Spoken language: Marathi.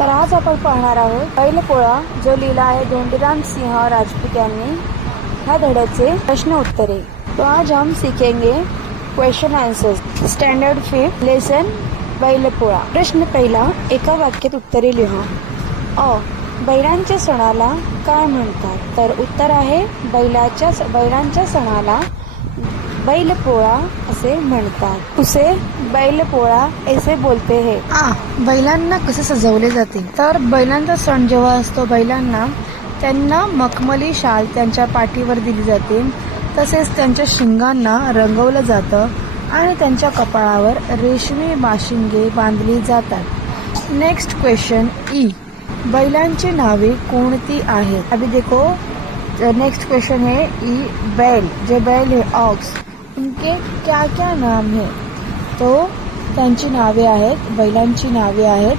तर आज आपण पाहणार आहोत बैलपोळा, जो लिहिला आहे धोंडीराम सिंह राजपूत यांनी। ह्या धड्याचे प्रश्न उत्तरे। तो आज हम सीखेंगे question answers standard 5 lesson Bailpola. प्रश्न पहिला, एका वाक्यात उत्तरे लिहा। अ, बैलांच्या सणाला काय म्हणतात? तर उत्तर आहे बैलांच्या सणाला बैलपोळा असे म्हणतात। उसे बैलपोळा ऐसे बोलते हैं। बैलांना कसे सजवले जाते? तर बैलांचा सण जेव्हा असतो, त्यांना मखमली शाल त्यांच्या पाठीवर दिली जाते, तसेच त्यांच्या शिंगांना रंगवलं जातं आणि त्यांच्या कपाळावर रेशमी बाशिंगे बांधली जातात। नेक्स्ट क्वेश्चन ई, बैलांची नावे कोणती आहेत? अभी देखो नेक्स्ट क्वेश्चन है ई, बैल, जो बैल है ऑक्स, उनके क्या क्या नाम है? तो त्यांची नावे आहेत, बैलांची नावे आहेत